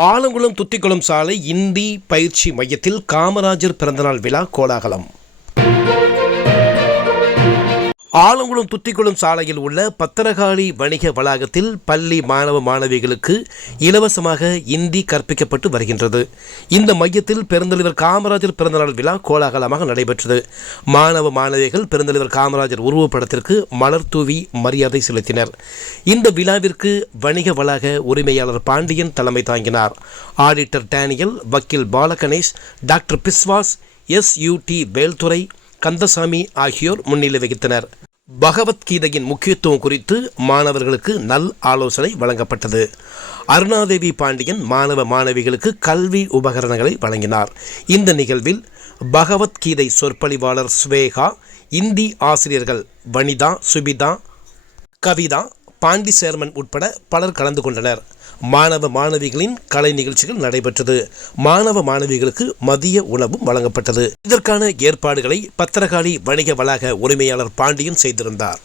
ஆலங்குளம் துத்திக்குளம் சாலை இந்தி பயிற்சி மையத்தில் காமராஜர் பிறந்தநாள் விழா கோலாகலம். ஆலங்குளம் துத்திக்குளம் சாலையில் உள்ள பத்திரகாளி வணிக வளாகத்தில் பள்ளி மாணவ மாணவிகளுக்கு இலவசமாக இந்தி கற்பிக்கப்பட்டு வருகின்றது. இந்த மையத்தில் பெருந்தலைவர் காமராஜர் பிறந்தநாள் விழா கோலாகலமாக நடைபெற்றது. மாணவ மாணவிகள் பெருந்தலைவர் காமராஜர் உருவப்படத்திற்கு மலர் தூவி மரியாதை செலுத்தினர். இந்த விழாவிற்கு வணிக வளாக உரிமையாளர் பாண்டியன் தலைமை தாங்கினார். ஆடிட்டர் டேனியல் வக்கீல் பாலகணேஷ் டாக்டர் பிஸ்வாஸ் எஸ்யூடி வேல்துறை கந்தசாமி ஆகியோர் முன்னிலை வகித்தனர். பகவத்கீதையின் முக்கியத்துவம் குறித்து மாணவர்களுக்கு நல் ஆலோசனை வழங்கப்பட்டது. அருணாதேவி பாண்டியன் மாணவ மாணவிகளுக்கு கல்வி உபகரணங்களை வழங்கினார். இந்த நிகழ்வில் பகவத்கீதை சொற்பொழிவாளர் ஸ்வேகா இந்தி ஆசிரியர்கள் வனிதா சுபிதா கவிதா பாண்டி சேர்மன் உட்பட பலர் கலந்து கொண்டனர். மாணவ மாணவிகளின் கலை நிகழ்ச்சிகள் நடைபெற்றது. மாணவ மாணவிகளுக்கு மதிய உணவும் வழங்கப்பட்டது. இதற்கான ஏற்பாடுகளை பத்திரகாளி வணிக வளாக உரிமையாளர் பாண்டியன் செய்திருந்தார்.